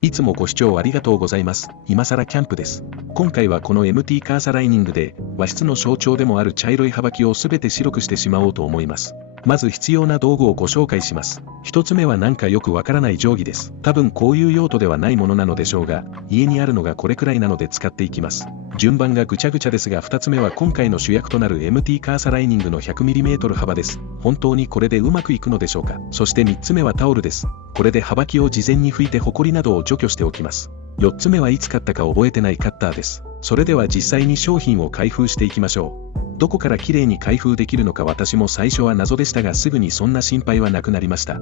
いつもご視聴ありがとうございます。今更キャンプです。今回はこの MT カーサライニングで和室の象徴でもある茶色い葉巻をすべて白くしてしまおうと思います。まず必要な道具をご紹介します。一つ目はなんかよくわからない定規です。多分こういう用途ではないものなのでしょうが、家にあるのがこれくらいなので使っていきます。順番がぐちゃぐちゃですが、二つ目は今回の主役となる MT カーサライニングの 100mm 幅です。本当にこれでうまくいくのでしょうか。そして三つ目はタオルです。これで葉巻を事前に拭いてホコリなどを除去しておきます。4つ目はいつ買ったか覚えてないカッターです。それでは実際に商品を開封していきましょう。どこからきれいに開封できるのか私も最初は謎でしたが、すぐにそんな心配はなくなりました。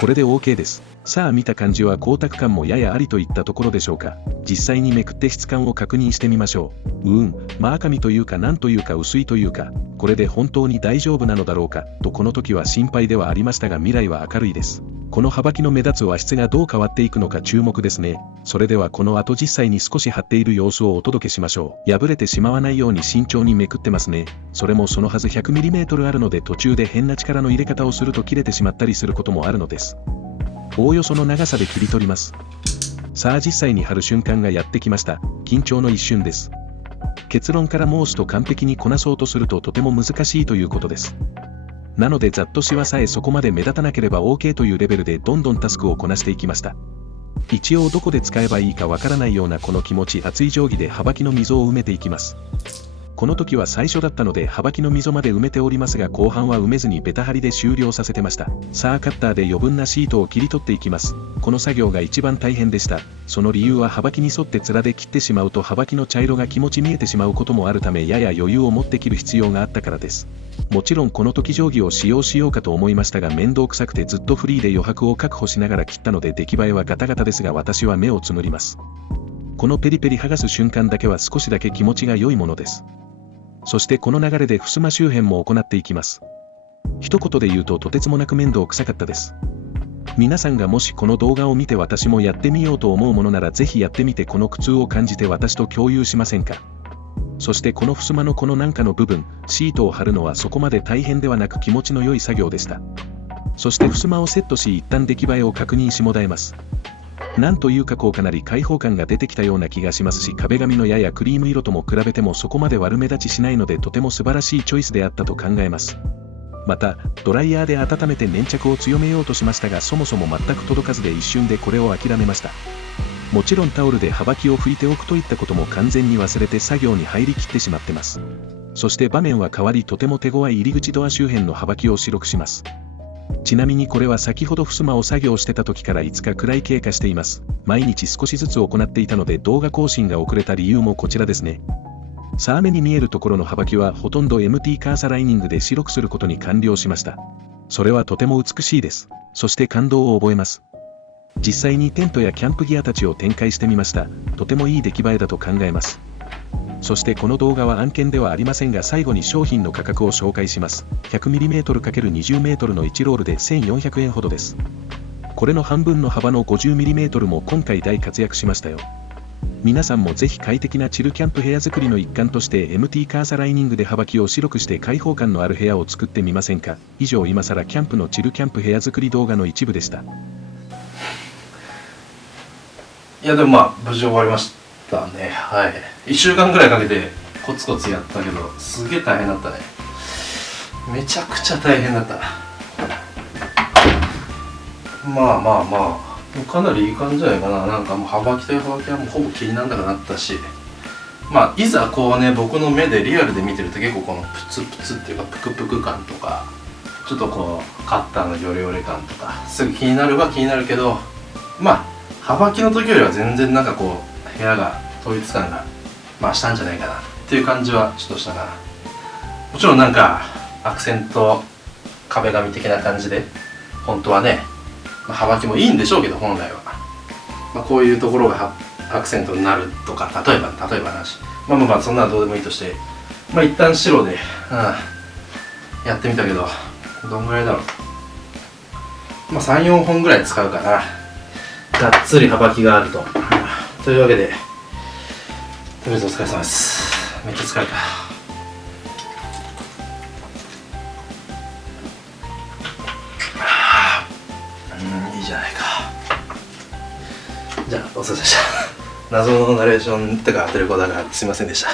これで OK です。さあ見た感じは光沢感もややありといったところでしょうか。実際にめくって質感を確認してみましょう。赤みというかなんというか薄いというか、これで本当に大丈夫なのだろうかとこの時は心配ではありましたが、未来は明るいです。この葉巻の目立つ和室がどう変わっていくのか注目ですね。それではこの後実際に少し張っている様子をお届けしましょう。破れてしまわないように慎重にめくってますね。それもそのはず 100mm あるので、途中で変な力の入れ方をすると切れてしまったりすることもあるのです。おおよその長さで切り取ります。さあ実際に貼る瞬間がやってきました。緊張の一瞬です。結論から申すと、完璧にこなそうとするととても難しいということです。なのでざっとシワさえそこまで目立たなければ OK というレベルでどんどんタスクをこなしていきました。一応どこで使えばいいかわからないようなこの気持ち熱い定規で葉巻の溝を埋めていきます。この時は最初だったので葉巻の溝まで埋めておりますが、後半は埋めずにベタ貼りで終了させてました。さあカッターで余分なシートを切り取っていきます。この作業が一番大変でした。その理由は葉巻に沿って面で切ってしまうと葉巻の茶色が気持ち見えてしまうこともあるため、やや余裕を持って切る必要があったからです。もちろんこの時定規を使用しようかと思いましたが、面倒くさくてずっとフリーで余白を確保しながら切ったので出来栄えはガタガタですが、私は目をつむります。このペリペリ剥がす瞬間だけは少しだけ気持ちが良いものです。そしてこの流れで襖周辺も行っていきます。一言で言うととてつもなく面倒くさかったです。皆さんがもしこの動画を見て私もやってみようと思うものなら、ぜひやってみてこの苦痛を感じて私と共有しませんか。そしてこの襖のこのなんかの部分、シートを貼るのはそこまで大変ではなく気持ちの良い作業でした。そして襖をセットし、一旦出来栄えを確認しもだえます。なんというかかなり開放感が出てきたような気がしますし、壁紙のややクリーム色とも比べてもそこまで悪目立ちしないので、とても素晴らしいチョイスであったと考えます。またドライヤーで温めて粘着を強めようとしましたが、そもそも全く届かずで一瞬でこれを諦めました。もちろんタオルで葉巻を拭いておくといったことも完全に忘れて作業に入りきってしまってます。そして場面は変わり、とても手強い入り口ドア周辺の葉巻を白くします。ちなみにこれは先ほど襖を作業してた時から5日くらい経過しています。毎日少しずつ行っていたので動画更新が遅れた理由もこちらですね。さあ目に見えるところの葉巻はほとんど MT カーサライニングで白くすることに完了しました。それはとても美しいです。そして感動を覚えます。実際にテントやキャンプギアたちを展開してみました。とてもいい出来栄えだと考えます。そしてこの動画は案件ではありませんが、最後に商品の価格を紹介します。 100mm×20m の1ロールで1400円ほどです。これの半分の幅の 50mm も今回大活躍しましたよ。皆さんもぜひ快適なチルキャンプ部屋作りの一環として MT カーサライニングで葉巻を白くして開放感のある部屋を作ってみませんか。以上、今更キャンプのチルキャンプ部屋作り動画の一部でした。いやでも無事終わりましたね。はい、1週間ぐらいかけてコツコツやったけど、すげえ大変だったね。めちゃくちゃ大変だった。かなりいい感じじゃないかな。なんかもう葉巻という葉巻はもうほぼ気にならなくなったし、いざこうね、僕の目でリアルで見てると結構このプツプツっていうかプクプク感とか、ちょっとこうカッターのヨレヨレ感とかすぐ気になるは気になるけど、葉巻の時よりは全然なんかこう部屋が統一感がしたんじゃないかなっていう感じはちょっとしたかな。もちろんなんかアクセント壁紙的な感じで本当はね、葉巻もいいんでしょうけど、本来は、こういうところがアクセントになるとか、例えば話、そんなのどうでもいいとして、一旦白で、やってみたけど、どんぐらいだろう、3、4本ぐらい使うかな。がっつり葉巻があると。というわけで、とりあえずお疲れ様です。めっちゃ疲れた。いいじゃないか。じゃあお疲れ様でした。謎のナレーションとか当てる子だからすいませんでした。